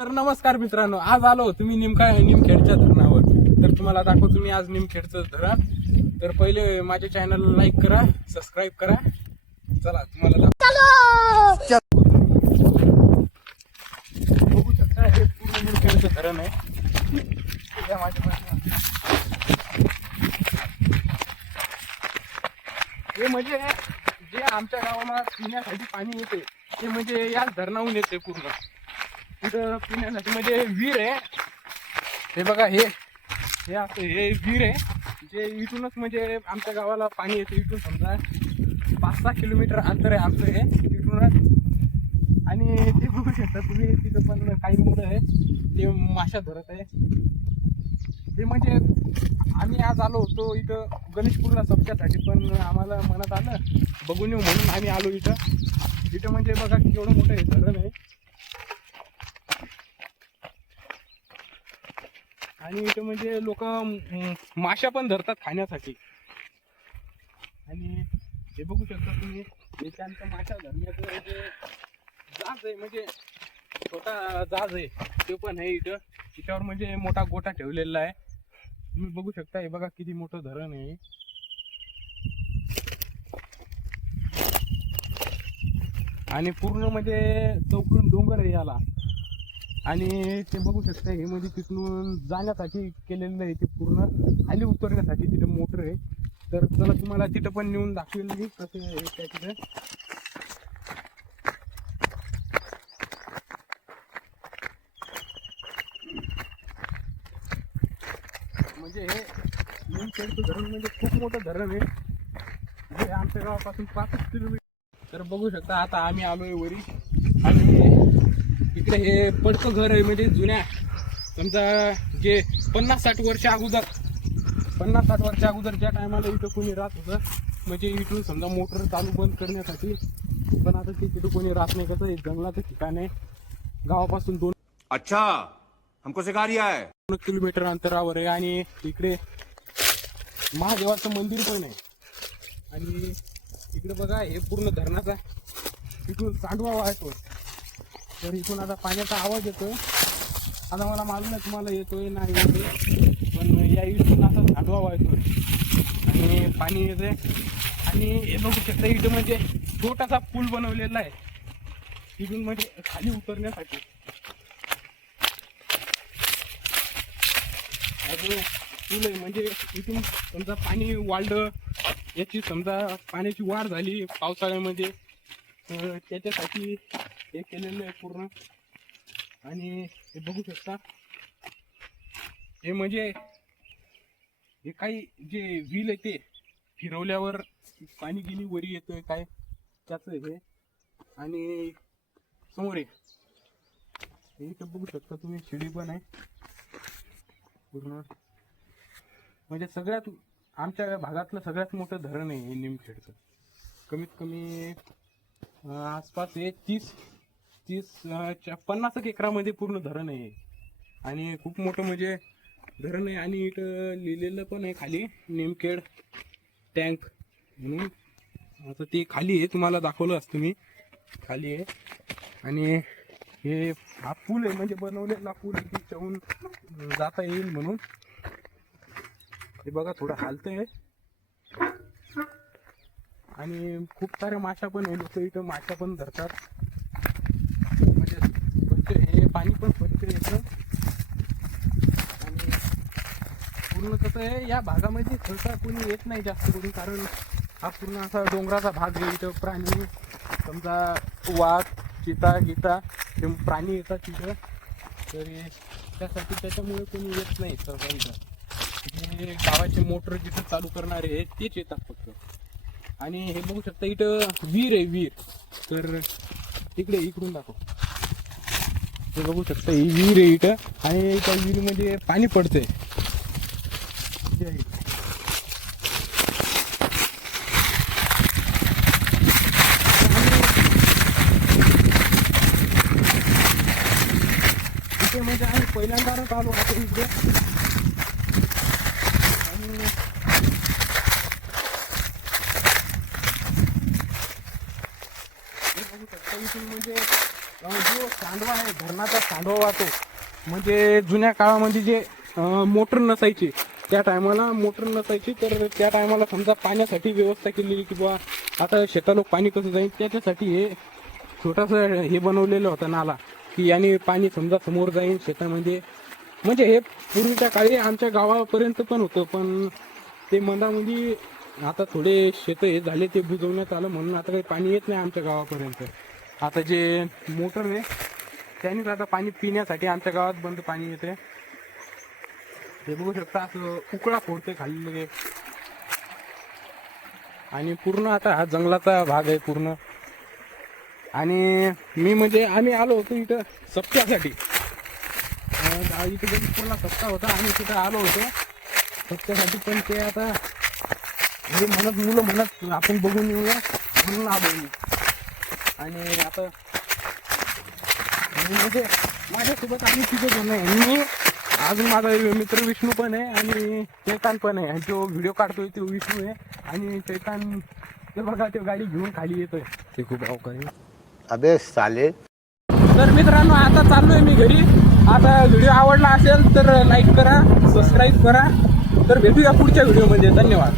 तर नमस्कार मित्रांनो, आज आलो तुम्ही निमखेडच्या धरणावर. तर तुम्हाला दाखवतो मी आज निमखेडचं धरण. तर पहिले माझ्या चॅनलला लाईक करा, सबस्क्राईब करा. चला तुम्हाला बघू शकता हे पूर्ण निमखेडचं धरण आहे. हे म्हणजे जे आमच्या गावाला पिण्यासाठी पाणी येते ते म्हणजे या धरणाहून येते पूर्ण. इथं पिण्यासाठी म्हणजे विहीर आहे. हे बघा हे असं हे विहीर आहे जे इथूनच म्हणजे आमच्या गावाला पाणी येते. इथून समजा 5-6 किलोमीटर अंतर आहे आमचं हे इथूनच. आणि ते बघू शकता तुम्ही तिथं पण काही मुलं आहे ते माशा धरत आहे. ते म्हणजे आम्ही आज आलो होतो इथं गणेशपूरला सप्त्यासाठी, पण आम्हाला मनात आलं बघून येऊ म्हणून आम्ही आलो इथं म्हणजे बघा केवढं मोठं हे धरण आहे. आणि इथं म्हणजे लोक माशा पण धरतात खाण्यासाठी. आणि हे बघू शकता तुम्ही हे त्यांचं माशा धरण्याचं जे जाज आहे म्हणजे छोटा जाज आहे ते पण आहे इथं. तिच्यावर म्हणजे मोठा गोटा ठेवलेला आहे. तुम्ही बघू शकता हे बघा किती मोठं धरण आहे. आणि पूर्ण म्हणजे चौकडून डोंगर आहे याला. आणि ते बघू शकता हे म्हणजे तिथून जाण्यासाठी केलेलं आहे ते पूर्ण. खाली उतरण्यासाठी तिथं मोटर आहे. तर चला तुम्हाला तिथं पण नेऊन दाखवेल मी कसं आहे त्या तिथं. म्हणजे हे निमखेडचं धरण म्हणजे खूप मोठं धरण आहे जे आमच्या गावापासून 5 किलोमीटर. तर बघू शकता आता आम्ही आलोय वरी. आणि इकडे हे पडकं घर आहे म्हणजे जुन्या समजा जे 50-60 वर्ष अगोदर ज्या टायमाला इथं कोणी राहत होतं म्हणजे इथून समजा मोटर चालू बंद करण्यासाठी. पण आता ते तिथं कोणी राहत नाही. कसं हे जंगलाचं ठिकाण आहे गावापासून 2 अच्छा हमको सिखा रिया है 2 किलोमीटर अंतरावर आहे. आणि इकडे महादेवाचं मंदिर पण आहे. आणि इकडे बघा हे पूर्ण धरणाचा इथून सांडवा वाहतोय. तर इथून आता पाण्याचा आवाज येतोय. आता मला मालूम नाही तुम्हाला येतोय नाही येतोय, पण या इथून असा सांडवा वाहतोय आणि पाणी येते. आणि हे बघू शकता इथं म्हणजे छोटासा पूल बनवलेला आहे इथून म्हणजे खाली उतरण्यासाठी. पूल आहे म्हणजे इथून समजा पाणी वाढलं याची समजा पाण्याची वाढ झाली पावसाळ्यामध्ये त्याच्यासाठी हे केलेलं आहे पूर्ण. आणि हे बघू शकता हे म्हणजे हे काही जे व्हील आहे ते फिरवल्यावर पाणी गेली वरी येतोय काय त्याचं हे. आणि समोर हे इथं बघू शकता तुम्ही शिडी पण आहे पूर्ण. म्हणजे सगळ्यात आमच्या भागातलं सगळ्यात मोठं धरण आहे हे निमखेडचं. कमीत कमी आसपास हे 30-50 एकरामध्ये पूर्ण धरण आहे. आणि खूप मोठं म्हणजे धरण आहे. आणि इथं लिहिलेलं पण आहे खाली निमखेड टँक म्हणून. आता ते खाली आहे तुम्हाला दाखवलं असतं मी खाली आहे. आणि हे हा पूल आहे म्हणजे बनवलेला पूल तिच्याहून जाता येईल म्हणून. हे बघा थोडं हालतंय. आणि खूप साऱ्या माशा पण आहे. लोक इथं माशा पण धरतात. म्हणजे स्वच्छ हे पाणी पण स्वच्छ येतं. आणि पूर्ण कसं आहे या भागामध्ये सहसा कोणी येत नाही जास्त करून, कारण हा पूर्ण असा डोंगराचा भाग आहे. इथं प्राणी समजा वाघ चिता गीता हे प्राणी येतात तिथं. तर त्यासाठी त्याच्यामुळे कोणी येत नाही सहसा इथं. जे गावाचे मोटर जिथं चालू करणारे आहेत तेच येतात फक्त. आणि हे बघू शकता इथं विहीर आहे विहीर. तर इकडून दाखव. हे बघू शकता ही विहीर आहे इथं. आणि त्या विहिरीमध्ये पाणी पडतंय. इथे म्हणजे आम्ही पहिल्यांदाच आलो आता इकडे. आणि बघू शकता इथून म्हणजे जो सांडवा आहे धरणाचा सांडवा वाहतो. म्हणजे जुन्या काळामध्ये जे मोटर नसायची त्या टायमाला मोटर नसायची तर त्या टायमाला समजा पाण्यासाठी व्यवस्था केलेली की बुवा आता शेताला पाणी कसं जाईल त्याच्यासाठी हे छोटासा हे बनवलेलं होतं नाला की याने पाणी समजा समोर जाईल शेतामध्ये. म्हणजे हे पूर्वीच्या काळी आमच्या गावापर्यंत पण होतं पण ते मधामध्ये आता थोडे शेतं हे झाले ते बुजवण्यात आलं म्हणून आता काही पाणी येत नाही आमच्या गावापर्यंत. आता जे मोटर आहे त्यानेच आता पाणी पिण्यासाठी आमच्या गावात बंद पाणी येते. हे बघू शकता असं उकळा फोडते खाली लगे आणि पूर्ण आता हा जंगलाचा भाग आहे पूर्ण. आणि मी म्हणजे आम्ही आलो होतो इथं सप्त्यासाठी इथं पूर्ण सप्ता होता आणि तिथं आलो होतो सप्त्यासाठी पण ते आता हे म्हणत मुलं म्हणत आपण बघून येऊया म्हणून आलो मी. आणि आता म्हणजे माझ्यासोबत आम्ही तिथे जण आहे मी अजून माझा मित्र विष्णू पण आहे आणि चैतान पण आहे. जो व्हिडिओ काढतोय तो विष्णू आहे आणि चैतान ते बघा तो गाडी घेऊन खाली येतोय ते खूप अवकाळी. अबे साले. तर मित्रांनो आता चाललोय मी घरी. आता व्हिडिओ आवडला असेल तर लाईक करा सबस्क्राईब करा. तर भेटूया पुढच्या व्हिडिओमध्ये. धन्यवाद.